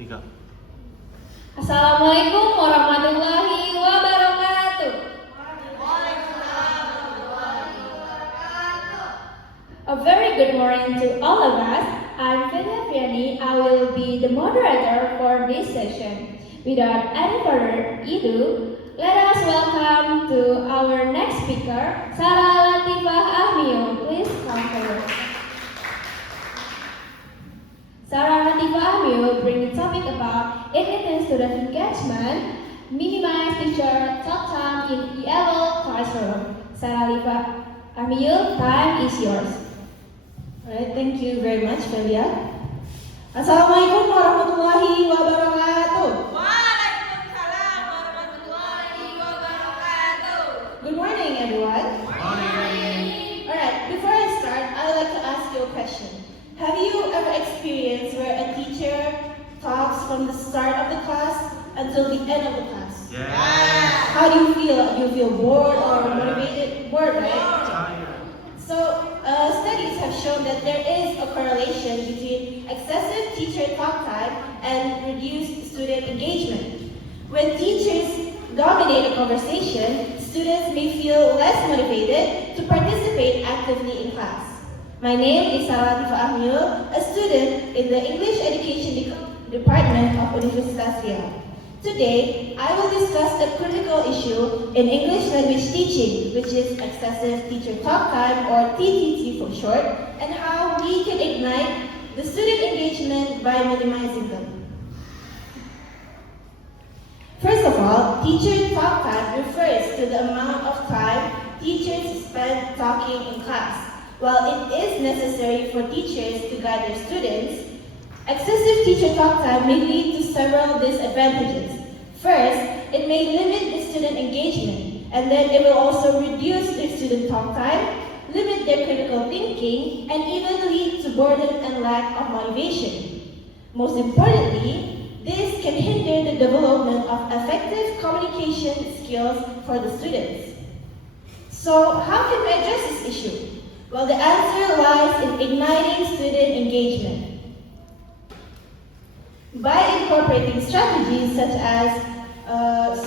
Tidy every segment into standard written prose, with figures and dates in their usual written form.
Tiga. Assalamualaikum warahmatullahi wabarakatuh. A very good morning to all of us. I'm Fidya Fiani. I will be the moderator for this session. Without any further ado, let us welcome to our next speaker, Sarah Latifah Ahmio. Please come forward. Sarah Latifah Ahmio will bring the topic about igniting student engagement, minimize teacher talk time in ELL classroom. Sarah Latifah Ahmio, time is yours. Alright, thank you very much, Felia. Assalamualaikum warahmatullahi wabarakatuh. Waalaikumsalam warahmatullahi wabarakatuh. Good morning, everyone. Alright, before I start, I'd like to ask you a question. Have you ever experienced where a teacher talks from the start of the class until the end of the class? Yeah. How do you feel? Do you feel bored or motivated? Bored, right? Tired. So, studies have shown that there is a correlation between excessive teacher talk time and reduced student engagement. When teachers dominate a conversation, students may feel less motivated to participate actively in class. My name is Sarah Latifah Ahmio, a student in the English Education Department of Universitas Riau. Today, I will discuss a critical issue in English language teaching, which is excessive teacher talk time, or TTT for short, and how we can ignite the student engagement by minimizing them. First of all, teacher talk time refers to the amount of time teachers spend talking in class. While it is necessary for teachers to guide their students, excessive teacher talk time may lead to several disadvantages. First, it may limit the student engagement, and then it will also reduce their student talk time, limit their critical thinking, and even lead to boredom and lack of motivation. Most importantly, this can hinder the development of effective communication skills for the students. So, how can we address this issue? Well, the answer lies in igniting student engagement. By incorporating strategies such as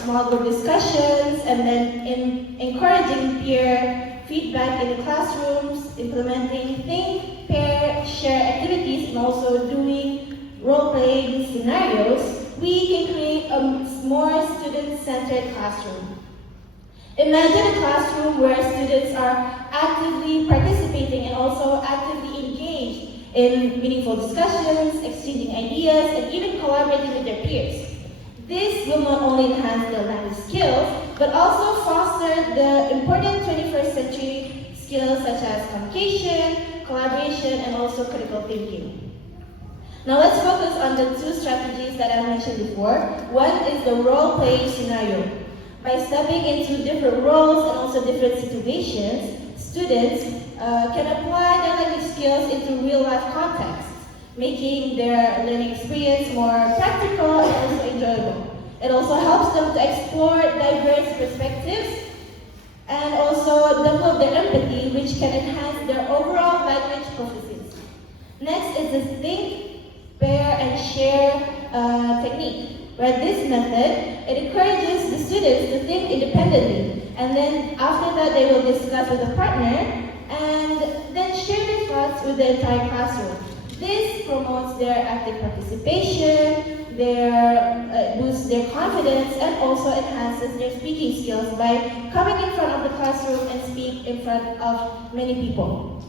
small group discussions and then encouraging peer feedback in the classrooms, implementing think, pair, share activities, and also doing role-playing scenarios, we can create a more student-centered classroom. Imagine a classroom where students are actively participating and also actively engaged in meaningful discussions, exchanging ideas, and even collaborating with their peers. This will not only enhance their language skills, but also foster the important 21st century skills such as communication, collaboration, and also critical thinking. Now let's focus on the two strategies that I mentioned before. One is the role-playing scenario. By stepping into different roles and also different situations, students can apply their language skills into real-life contexts, making their learning experience more practical and also enjoyable. It also helps them to explore diverse perspectives and also develop their empathy, which can enhance their overall language proficiency. Next is the think, pair, and share technique. Where this method, it encourages the students to think independently, and then after that they will discuss with a partner and then share their thoughts with the entire classroom. This promotes their active participation, boosts their confidence, and also enhances their speaking skills by coming in front of the classroom and speak in front of many people.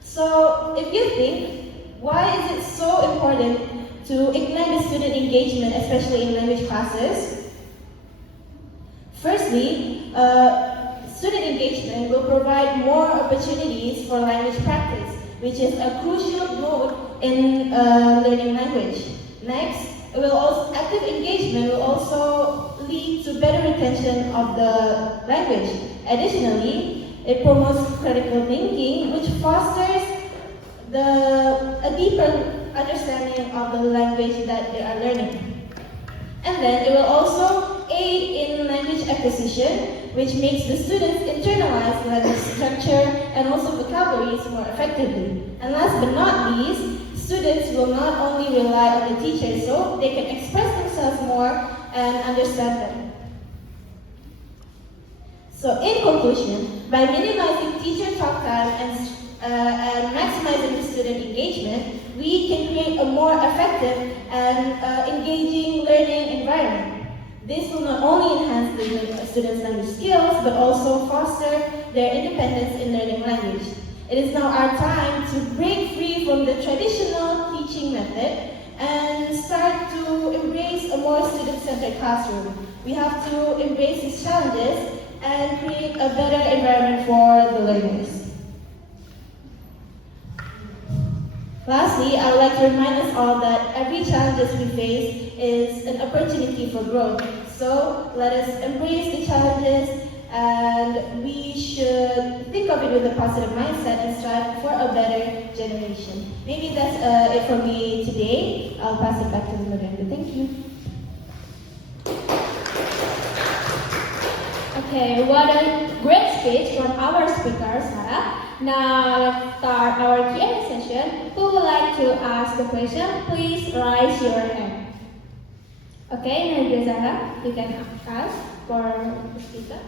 So if you think, why is it so important to ignite the student engagement, especially in language classes? Firstly, student engagement will provide more opportunities for language practice, which is a crucial node in learning language. Next, active engagement will also lead to better retention of the language. Additionally, it promotes critical thinking, which fosters a deeper understanding of the language that they are learning. And then it will also aid in language acquisition, which makes the students internalize language structure and also vocabularies more effectively. And last but not least, students will not only rely on the teachers, so they can express themselves more and understand them. So in conclusion, by minimizing teacher talk time and maximizing the student engagement, we can create a more effective and engaging learning environment. This will not only enhance the students' language skills, but also foster their independence in learning language. It is now our time to break free from the traditional teaching method and start to embrace a more student-centered classroom. We have to embrace these challenges and create a better environment for the learners. Lastly, I would like to remind us all that every challenge we face is an opportunity for growth. So let us embrace the challenges, and we should think of it with a positive mindset and strive for a better generation. Maybe that's it for me today. I'll pass it back to the moderator. Thank you. Okay, what a great speech from our speaker, Sarah. Now let's start our Q&A session. Who would like to ask the question? Please raise your hand. Okay, Nadia Zara, you can ask for the speaker.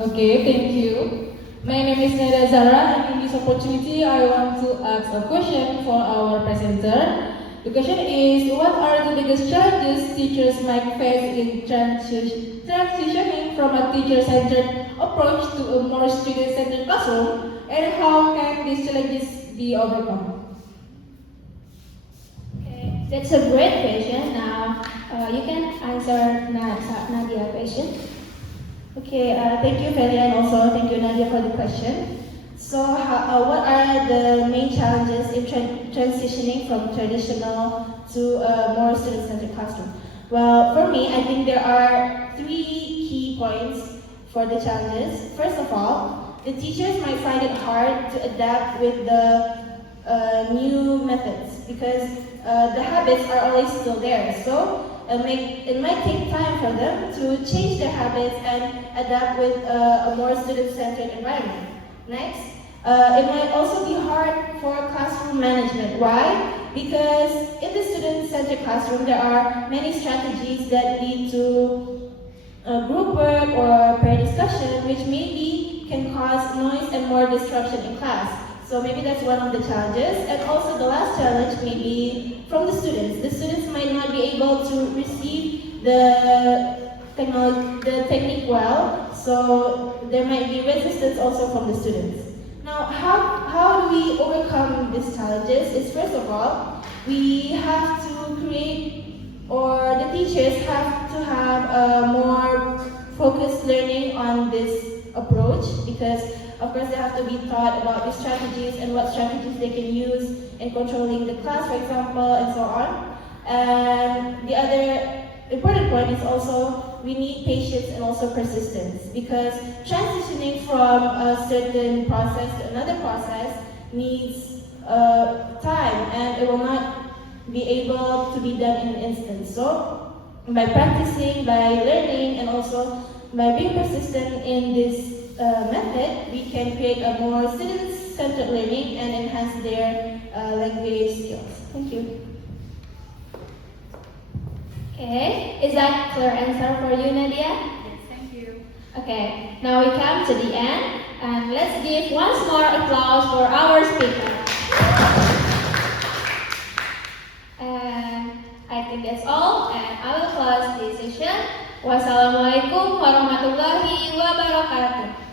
Okay, thank you. My name is Nadia Zara, and in this opportunity, I want to ask a question for our presenter. The question is, what are the biggest challenges teachers might face in transitioning from a teacher-centered approach to a more student-centered classroom, and how can these challenges be overcome? Okay, that's a great question. Now you can answer Nadia's question. Okay, thank you, Felia, and also thank you, Nadia, for the question. So, what are the main challenges in transitioning from traditional to a more student-centered classroom? Well, for me, I think there are three key points for the challenges. First of all, the teachers might find it hard to adapt with the new methods because the habits are always still there. So, it might take time for them to change their habits and adapt with a more student-centered environment. Next, it might also be hard for classroom management. Why? Because in the student-centered classroom, there are many strategies that lead to group work or pair discussion, which maybe can cause noise and more disruption in class. So maybe that's one of the challenges. And also the last challenge may be from the students. The students might not be able to receive the technique well, so there might be resistance also from the students. Now, how do we overcome these challenges? Is first of all, we have to create, or the teachers have to have a more focused learning on this approach, because of course they have to be taught about the strategies and what strategies they can use in controlling the class, for example, and so on. And the other important point is also we need patience and also persistence, because transitioning from a certain process to another process needs time, and it will not be able to be done in an instant. So by practicing, by learning, and also by being persistent in this method, we can create a more student-centered learning and enhance their language skills. Thank you. Okay, is that clear answer for you, Nadia? Yes, thank you. Okay, now we come to the end, and let's give once more applause for our speaker. And I think that's all, and I will close this session. Wassalamualaikum warahmatullahi wabarakatuh.